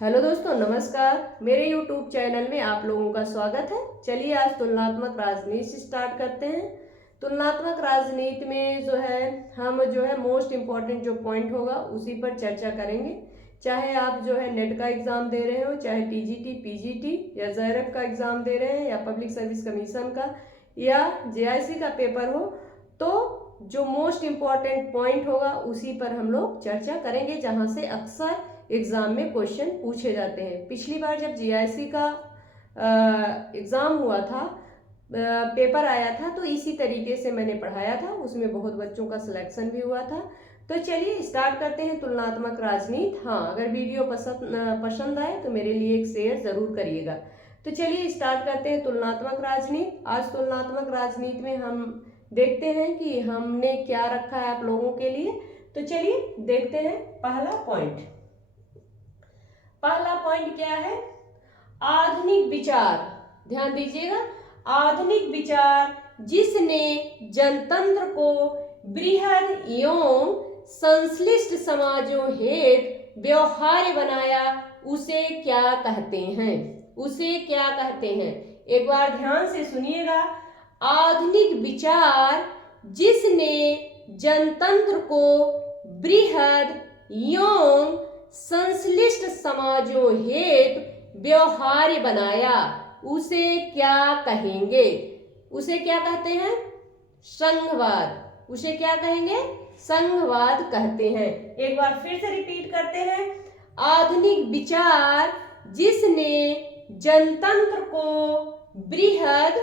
Hello दोस्तों, नमस्कार। मेरे YouTube चैनल में आप लोगों का स्वागत है। चलिए आज तुलनात्मक राजनीति से स्टार्ट करते हैं। तुलनात्मक राजनीति में हम मोस्ट इम्पॉर्टेंट जो पॉइंट होगा उसी पर चर्चा करेंगे। चाहे आप नेट का एग्जाम दे रहे हो, चाहे टीजीटी, पीजीटी या जेआरएफ का एग्जाम दे रहे हैं, या पब्लिक सर्विस कमीशन का या जेआईसी का पेपर हो, तो जो मोस्ट इम्पॉर्टेंट पॉइंट होगा उसी पर हम लोग चर्चा करेंगे, जहां से अक्सर एग्जाम में क्वेश्चन पूछे जाते हैं। पिछली बार जब जीआईसी का एग्जाम हुआ था, पेपर आया था, तो इसी तरीके से मैंने पढ़ाया था, उसमें बहुत बच्चों का सिलेक्शन भी हुआ था। तो चलिए स्टार्ट करते हैं तुलनात्मक राजनीति। हाँ, अगर वीडियो पसंद आए तो मेरे लिए एक शेयर जरूर करिएगा। तो चलिए स्टार्ट करते हैं तुलनात्मक राजनीति। आज तुलनात्मक राजनीति में हम देखते हैं कि हमने क्या रखा है आप लोगों के लिए। तो चलिए देखते हैं पहला पॉइंट क्या है? आधुनिक विचार। ध्यान दीजिएगा, आधुनिक विचार जिसने जनतंत्र को बृहद एवं संश्लिष्ट समाजों हेतु व्यवहार्य बनाया, उसे क्या कहते हैं? उसे क्या कहते हैं? एक बार ध्यान से सुनिएगा। आधुनिक विचार जिसने जनतंत्र को बृहद एवं संश्लिष्ट समाजों हेतु व्यवहार्य बनाया, उसे क्या कहेंगे? उसे क्या कहते हैं? संघवाद। उसे क्या कहेंगे? संघवाद कहते हैं। एक बार फिर से रिपीट करते हैं। आधुनिक विचार जिसने जनतंत्र को बृहद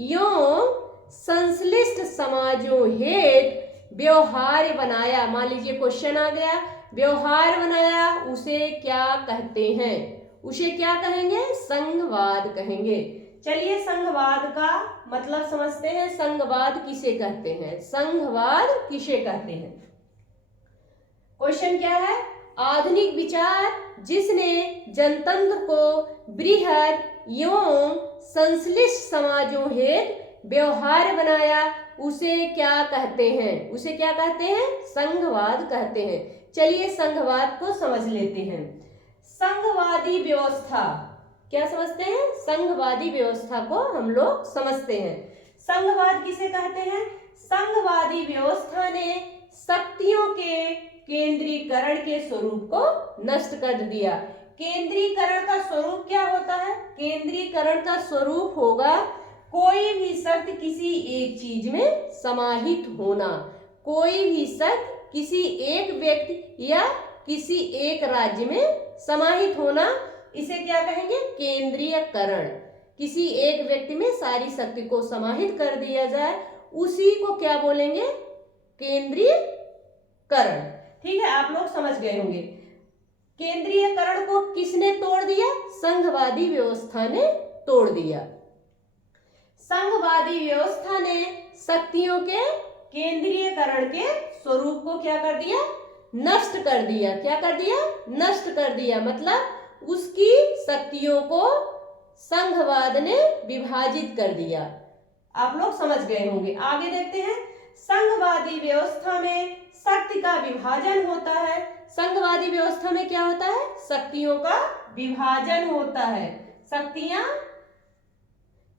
एवं संश्लिष्ट समाजों हेतु व्यवहार्य बनाया। मान लीजिए क्वेश्चन आ गया, व्यवहार बनाया, उसे क्या कहते हैं? उसे क्या कहेंगे? संघवाद कहेंगे। चलिए संघवाद का मतलब समझते हैं। संघवाद किसे कहते हैं? संघवाद किसे कहते हैं? क्वेश्चन क्या है? आधुनिक विचार जिसने जनतंत्र को बृहद एवं संश्लिष्ट समाजों हेतु व्यवहार्य बनाया, उसे क्या कहते हैं? उसे क्या कहते हैं? संघवाद कहते हैं। चलिए संघवाद को समझ लेते हैं। संघवादी व्यवस्था क्या समझते हैं? संघवादी व्यवस्था को हम लोग समझते हैं। संघवाद किसे कहते हैं? संघवादी व्यवस्था ने शक्तियों के केंद्रीकरण के स्वरूप को नष्ट कर दिया। केंद्रीकरण का स्वरूप क्या होता है? केंद्रीकरण का स्वरूप होगा कोई भी शक्ति किसी एक चीज में समाहित होना। कोई भी शक्ति किसी एक व्यक्ति या किसी एक राज्य में समाहित होना, इसे क्या कहेंगे? केंद्रीयकरण। किसी एक व्यक्ति में सारी शक्ति को समाहित कर दिया जाए, उसी को क्या बोलेंगे? केंद्रीयकरण। ठीक है, आप लोग समझ गए होंगे। केंद्रीयकरण को किसने तोड़ दिया? संघवादी व्यवस्था ने तोड़ दिया। संघवादी व्यवस्था ने शक्तियों के केंद्रीयकरण के स्वरूप को क्या कर दिया? नष्ट कर दिया। क्या कर दिया? नष्ट कर दिया। मतलब उसकी शक्तियों को संघवाद ने विभाजित कर दिया। आप लोग समझ गए होंगे। आगे देखते हैं। संघवादी व्यवस्था में शक्ति का विभाजन होता है। संघवादी व्यवस्था में क्या होता है? शक्तियों का विभाजन होता है। शक्तियां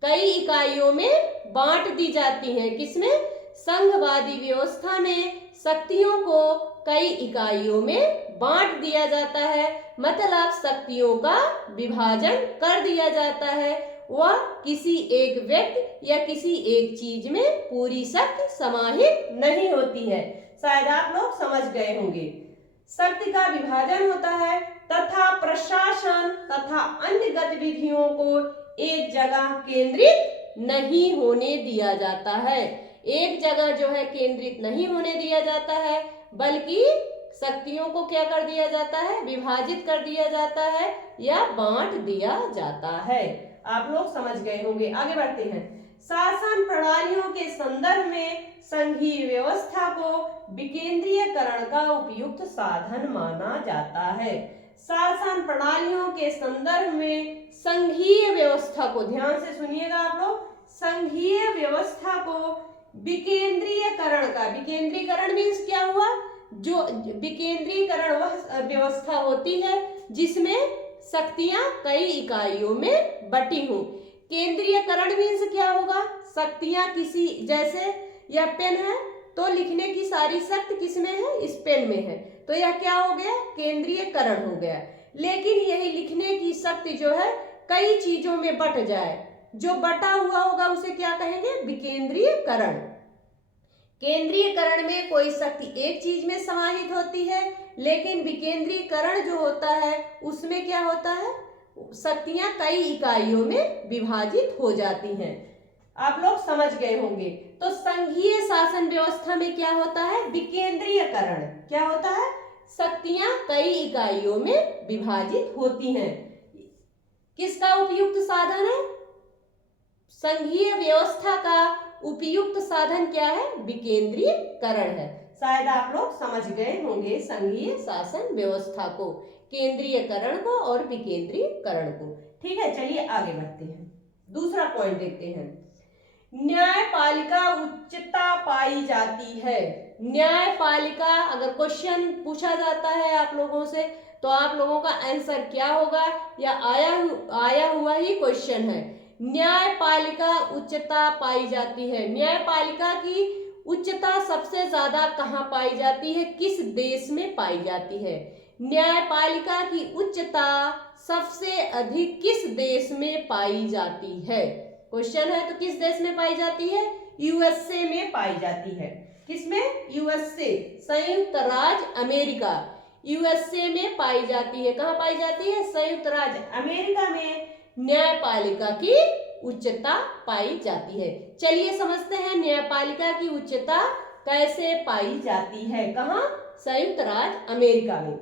कई इकाइयों में बांट दी जाती हैं। किसमें? संघवादी व्यवस्था में शक्तियों को कई इकाइयों में बांट दिया जाता है। मतलब शक्तियों का विभाजन कर दिया जाता है। वह किसी एक व्यक्ति या किसी एक चीज में पूरी शक्ति समाहित नहीं होती है। शायद आप लोग समझ गए होंगे। शक्ति का विभाजन होता है तथा प्रशासन तथा अन्य गतिविधियों को एक जगह केंद्रित नहीं होने दिया जाता है। एक जगह केंद्रित नहीं होने दिया जाता है, बल्कि शक्तियों को क्या कर दिया जाता है? विभाजित कर दिया जाता है या बांट दिया जाता है। आप लोग समझ गए होंगे। आगे बढ़ते हैं। शासन प्रणालियों के संदर्भ में संघीय व्यवस्था को विकेंद्रीयकरण का उपयुक्त साधन माना जाता है। शासन प्रणालियों के संदर्भ में संघीय व्यवस्था को, ध्यान से सुनिएगा आप लोग, संघीय व्यवस्था को विकेंद्रीयकरण का, विकेंद्रीकरण मीन्स क्या हुआ? जो विकेंद्रीकरण वह व्यवस्था होती है जिसमें शक्तियां कई इकाइयों में बटी हों। केंद्रीयकरण मीन्स क्या होगा, शक्तियां किसी, जैसे यह पेन है तो लिखने की सारी शक्ति किसमें है, इस पेन में है, तो यह क्या हो गया, केंद्रीयकरण हो गया। लेकिन यही लिखने की शक्ति जो है कई चीजों में बट जाए, जो बटा हुआ होगा उसे क्या कहेंगे, विकेंद्रीयकरण। केंद्रीयकरण में कोई शक्ति एक चीज में समाहित होती है, लेकिन विकेंद्रीकरण जो होता है उसमें क्या होता है, शक्तियां कई इकाइयों में विभाजित हो जाती हैं। आप लोग समझ गए होंगे। तो संघीय शासन व्यवस्था में क्या होता है, विकेंद्रीयकरण। क्या होता है, शक्तियां कई इकाइयों में विभाजित होती हैं। किसका उपयुक्त साधन है, संघीय व्यवस्था का उपयुक्त साधन क्या है, विकेंद्रीयकरण है। शायद आप लोग समझ गए होंगे संघीय शासन व्यवस्था को, केंद्रीयकरण को और विकेंद्रीयकरण को। ठीक है, चलिए आगे बढ़ते हैं, दूसरा पॉइंट देखते हैं। न्यायपालिका उच्चता पाई जाती है। न्यायपालिका, अगर क्वेश्चन पूछा जाता है आप लोगों से तो आप लोगों का आंसर क्या होगा, या आया हुआ ही क्वेश्चन है। न्यायपालिका उच्चता पाई जाती है। न्यायपालिका की उच्चता सबसे ज्यादा कहाँ पाई जाती है, किस देश में पाई जाती है। न्यायपालिका की उच्चता सबसे अधिक किस देश में पाई जाती है, क्वेश्चन है। तो किस देश में पाई जाती है, यूएसए में पाई जाती है। किसमें, यूएसए, संयुक्त राज्य अमेरिका, यूएसए में पाई जाती है। कहाँ पाई जाती है, संयुक्त राज्य अमेरिका में न्यायपालिका की उच्चता पाई जाती है। चलिए समझते हैं न्यायपालिका की उच्चता कैसे पाई जाती है, कहाँ, संयुक्त राज्य अमेरिका में।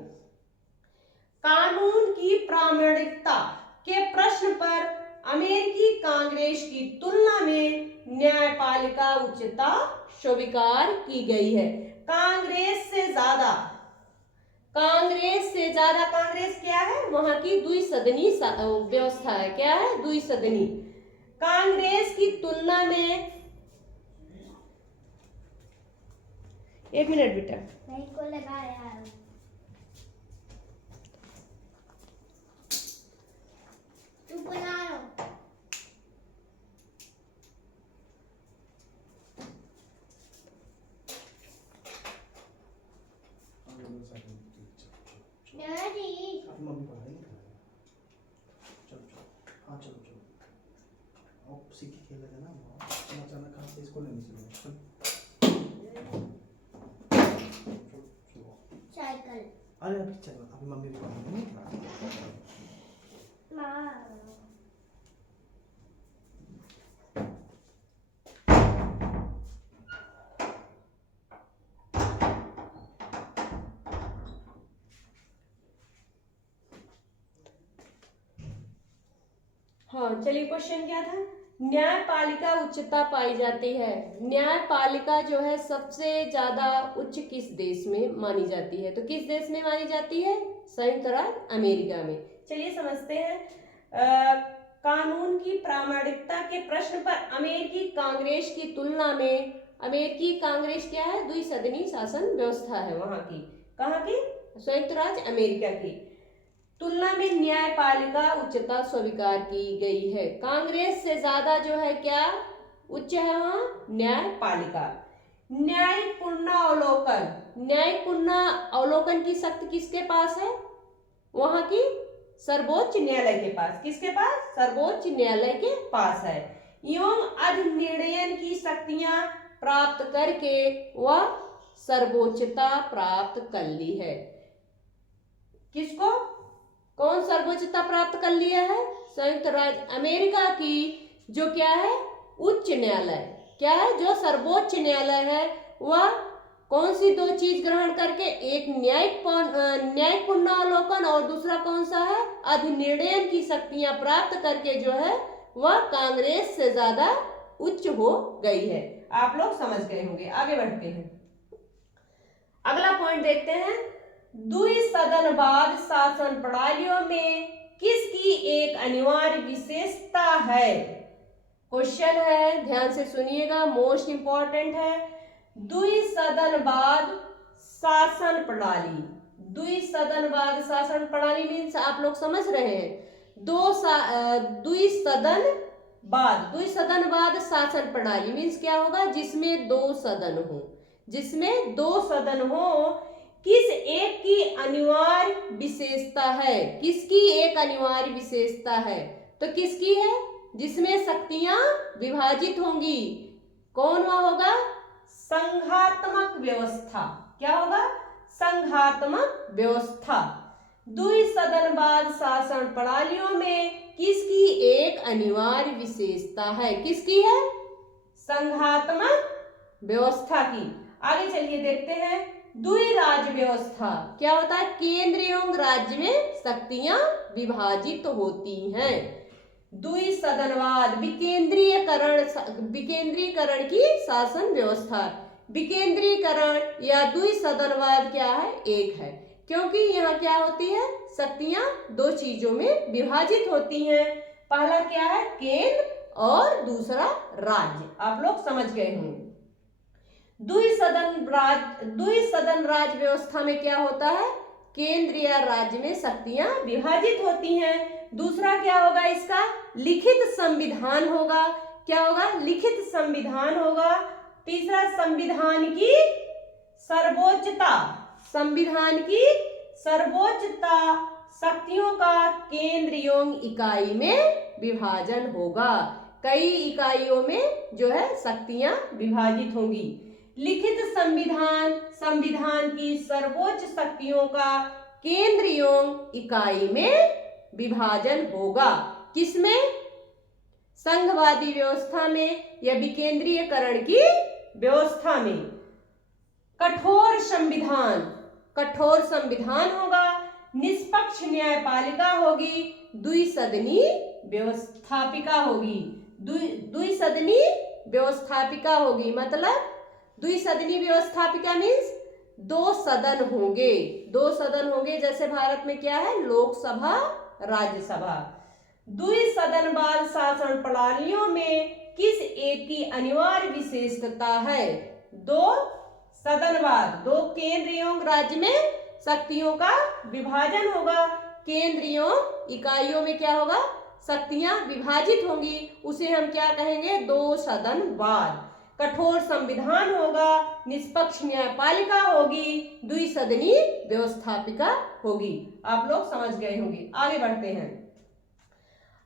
कानून की प्रामाणिकता के प्रश्न पर अमेरिकी कांग्रेस की तुलना में न्यायपालिका उच्चता स्वीकार की गई है। कांग्रेस से ज्यादा, कांग्रेस क्या है, वहां की द्विसदनी व्यवस्था है। क्या है, द्विसदनी। कांग्रेस की तुलना में, एक मिनट बेटा, नहीं को लगाया, तू बना लो। मम्मी पढ़ाई नहीं करा, चलो चलो, हाँ चलो चलो, अब सीखी खेल रहे थे ना, अचानक कहाँ से इसको लेने चले, साइकिल, अरे अभी चलो, अभी मम्मी भी पढ़ाई नहीं करा। हाँ चलिए, क्वेश्चन क्या था, न्यायपालिका उच्चता पाई जाती है। न्यायपालिका जो है सबसे ज्यादा उच्च किस देश में मानी जाती है, तो किस देश में मानी जाती है, संयुक्त राज्य अमेरिका में। चलिए समझते हैं। कानून की प्रामाणिकता के प्रश्न पर अमेरिकी कांग्रेस की तुलना में, अमेरिकी कांग्रेस क्या है, द्विसदनी शासन व्यवस्था है वहां की, कहाँ की, संयुक्त राज्य अमेरिका की तुलना में न्यायपालिका उच्चता स्वीकार की गई है। कांग्रेस से ज्यादा जो है क्या उच्च है वहां, न्यायपालिका। न्यायिक पुनरावलोकन, न्यायिक पुनरावलोकन की शक्ति किसके पास है, वहां की सर्वोच्च न्यायालय के पास। किसके पास, सर्वोच्च न्यायालय के पास है। एवं अधिनिर्णयन की शक्तियां प्राप्त करके वह सर्वोच्चता प्राप्त कर ली है। किसको, कौन सर्वोच्चता प्राप्त कर लिया है, संयुक्त राज्य अमेरिका की जो क्या है, उच्च न्यायालय। क्या है, जो सर्वोच्च न्यायालय है वह कौन सी दो चीज ग्रहण करके, एक न्यायिक पुनरावलोकन और दूसरा कौन सा है, अधिनिर्णयन की शक्तियां प्राप्त करके जो है वह कांग्रेस से ज्यादा उच्च हो गई है। आप लोग समझ गए होंगे। आगे बढ़ते हैं, अगला पॉइंट देखते हैं। द्विसदनवाद शासन प्रणालियों में किसकी एक अनिवार्य विशेषता है, क्वेश्चन है, ध्यान से सुनिएगा, मोस्ट इंपॉर्टेंट है। द्विसदनवाद शासन प्रणाली द्विसदनवाद शासन प्रणाली मीन्स आप लोग समझ रहे हैं। द्विसदनवाद शासन प्रणाली मीन्स क्या होगा, जिसमें दो सदन हो, जिसमें दो सदन हो। किस एक की अनिवार्य विशेषता है, किसकी एक अनिवार्य विशेषता है, तो किसकी है, जिसमें शक्तियां विभाजित होंगी। कौन वह होगा, संघात्मक व्यवस्था। क्या होगा, संघात्मक व्यवस्था। द्विसदनवाद शासन प्रणालियों में किसकी एक अनिवार्य विशेषता है, किसकी है, संघात्मक व्यवस्था की। आगे चलिए देखते हैं, द्विराज्य व्यवस्था क्या होता है, केंद्र एवं राज्य में शक्तियां विभाजित होती हैं। द्विसदनवाद विकेंद्रीकरण की शासन व्यवस्था। विकेंद्रीकरण या द्विसदनवाद क्या है, एक है, क्योंकि यहाँ क्या होती है, शक्तियां दो चीजों में विभाजित होती हैं। पहला क्या है, केंद्र और दूसरा राज्य। आप लोग समझ गए होंगे। द्विसदन राज्य व्यवस्था में क्या होता है, केंद्र या राज्य में शक्तियां विभाजित होती हैं। दूसरा क्या होगा इसका, लिखित संविधान होगा। क्या होगा, लिखित संविधान होगा। तीसरा संविधान की सर्वोच्चता, संविधान की सर्वोच्चता, शक्तियों का केंद्र एवं इकाई में विभाजन होगा। कई इकाइयों में जो है शक्तियां विभाजित होंगी। लिखित संविधान, संविधान की सर्वोच्च शक्तियों का केंद्र एवं इकाई में विभाजन होगा। किसमें, संघवादी व्यवस्था में या विकेंद्रीयकरण की व्यवस्था में। कठोर संविधान, कठोर संविधान होगा। निष्पक्ष न्यायपालिका होगी। द्विसदनी व्यवस्थापिका होगी। द्विसदनी व्यवस्थापिका होगी, मतलब द्विसदनी व्यवस्थापिका मीन्स दो सदन होंगे, दो सदन होंगे। जैसे भारत में क्या है, लोकसभा राज्यसभा। द्विसदनवाद शासन प्रणालियों में किस एक की अनिवार्य विशेषता है, दो सदनवाद, दो केंद्र एवं राज्य में शक्तियों का विभाजन होगा। केंद्र एवं इकाइयों में क्या होगा, शक्तियां विभाजित होंगी, उसे हम क्या कहेंगे, दो सदनवाद। कठोर संविधान होगा, निष्पक्ष न्यायपालिका होगी, द्विसदनी व्यवस्थापिका होगी। आप लोग समझ गए होंगे। आगे बढ़ते हैं।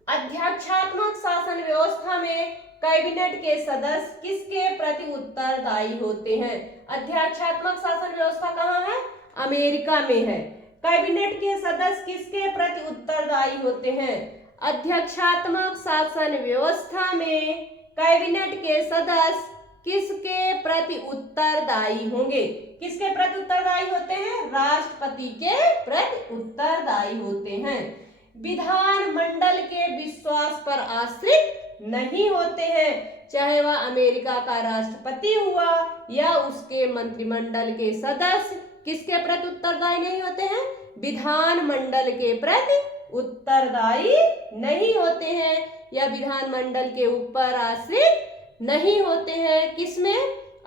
अध्यक्षात्मक शासन व्यवस्था में कैबिनेट के सदस्य किसके प्रति उत्तरदायी होते हैं। अध्यक्षात्मक शासन व्यवस्था कहाँ है, अमेरिका में है। कैबिनेट के सदस्य किसके प्रति उत्तरदायी होते हैं। अध्यक्षात्मक शासन व्यवस्था में कैबिनेट के सदस्य किसके प्रति उत्तरदायी होंगे, किसके प्रति उत्तरदायी होते हैं, राष्ट्रपति के प्रति उत्तरदायी होते हैं। विधानमंडल के विश्वास पर आश्रित नहीं होते हैं, चाहे वह अमेरिका का राष्ट्रपति हुआ या उसके मंत्रिमंडल के सदस्य किसके प्रति उत्तरदायी नहीं होते हैं, विधानमंडल के प्रति उत्तरदायी नहीं होते हैं या विधानमंडल के ऊपर आश्रित नहीं होते हैं। किसमें,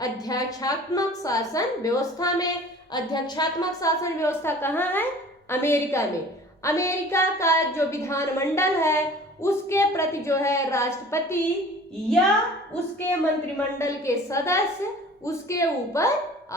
अध्यक्षात्मक शासन व्यवस्था में। अध्यक्षात्मक शासन व्यवस्था कहाँ है, अमेरिका में। अमेरिका का जो विधानमंडल है उसके प्रति जो है राष्ट्रपति या उसके मंत्रिमंडल के सदस्य उसके ऊपर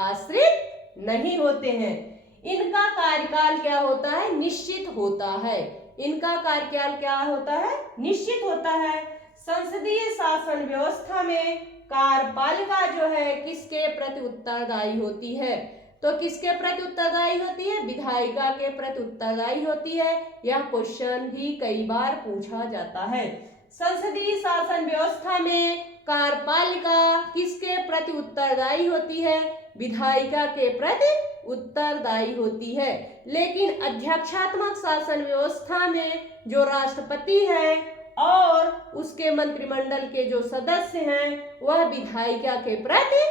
आश्रित नहीं होते हैं। इनका कार्यकाल क्या होता है, निश्चित होता है। इनका कार्यकाल क्या होता है, निश्चित होता है। संसदीय शासन व्यवस्था में कार्यपालिका जो है किसके प्रति उत्तरदायी होती है, तो किसके प्रति उत्तरदायी होती है, विधायिका के प्रति उत्तरदायी होती है। यह क्वेश्चन भी कई बार पूछा जाता है। संसदीय शासन व्यवस्था में कार्यपालिका किसके प्रति उत्तरदायी होती है, विधायिका के प्रति उत्तरदायी होती है। लेकिन अध्यक्षात्मक शासन व्यवस्था में जो राष्ट्रपति है और उसके मंत्रिमंडल के जो सदस्य हैं वह विधायिका के प्रति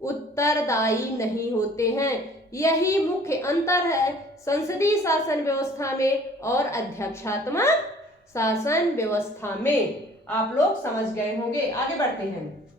उत्तरदायी नहीं होते हैं। यही मुख्य अंतर है संसदीय शासन व्यवस्था में और अध्यक्षात्मक शासन व्यवस्था में। आप लोग समझ गए होंगे। आगे बढ़ते हैं।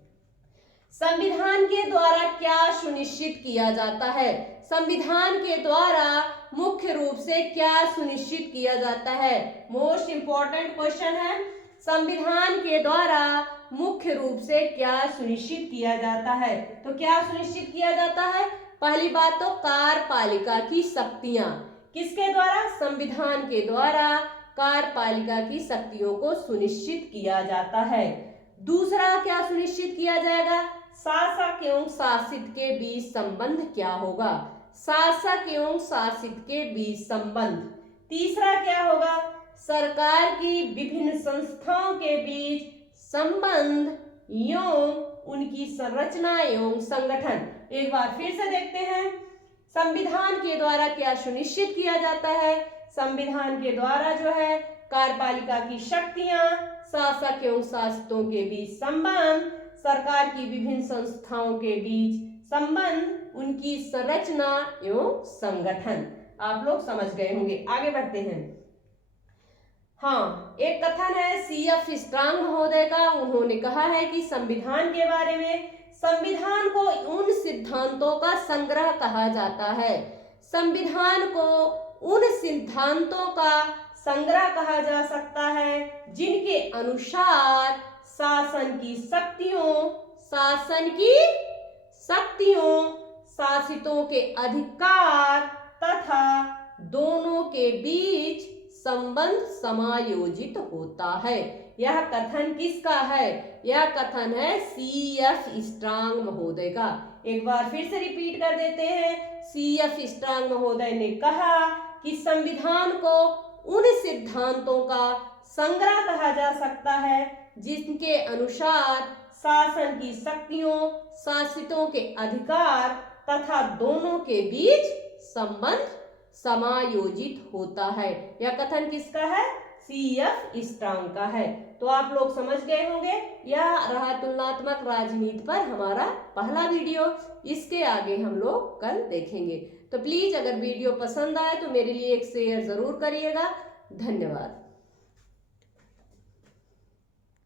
संविधान के द्वारा क्या सुनिश्चित किया जाता है? संविधान के द्वारा मुख्य रूप से क्या सुनिश्चित किया जाता है? मोस्ट इंपॉर्टेंट क्वेश्चन है। संविधान के द्वारा मुख्य रूप से क्या सुनिश्चित किया जाता है? तो क्या सुनिश्चित किया जाता है? पहली बात तो कार्यपालिका की शक्तियां। किसके द्वारा? संविधान के द्वारा कार्यपालिका की शक्तियों को सुनिश्चित किया जाता है। दूसरा क्या सुनिश्चित किया जाएगा? शासक एवं शासित के बीच संबंध क्या होगा? शासक एवं शासित के बीच संबंध। तीसरा क्या होगा? सरकार की विभिन्न संस्थाओं के बीच संबंध एवं उनकी संरचना एवं संगठन। एक बार फिर से देखते हैं, संविधान के द्वारा क्या सुनिश्चित किया जाता है? संविधान के द्वारा जो है कार्यपालिका की शक्तियां, शासक एवं शासितों के बीच संबंध, सरकार की विभिन्न संस्थाओं के बीच संबंध, उनकी संरचना एवं संगठन। आप लोग समझ गए होंगे। आगे बढ़ते हैं। हाँ, एक कथन है CF स्ट्रांग महोदय का। उन्होंने कहा है कि संविधान के बारे में, संविधान को उन सिद्धांतों का संग्रह कहा जाता है। संविधान को उन सिद्धांतों का संग्रह कहा जा सकता है जिनके अनुसार शासन की शक्तियों, शासितों के अधिकार तथा दोनों के बीच संबंध समायोजित होता है। यह कथन किसका है? यह कथन है CF स्ट्रांग महोदय का। एक बार फिर से रिपीट कर देते हैं। CF स्ट्रांग महोदय ने कहा कि संविधान को उन सिद्धांतों का संग्रह कहा जा सकता है जिनके अनुसार शासन की शक्तियों, शासितों के अधिकार तथा दोनों के बीच संबंध समायोजित होता है। यह कथन किसका है? CF स्ट्रांग का है। तो आप लोग समझ गए होंगे। यह रहा तुलनात्मक राजनीति पर हमारा पहला वीडियो। इसके आगे हम लोग कल देखेंगे। तो प्लीज अगर वीडियो पसंद आए तो मेरे लिए एक शेयर जरूर करिएगा। धन्यवाद।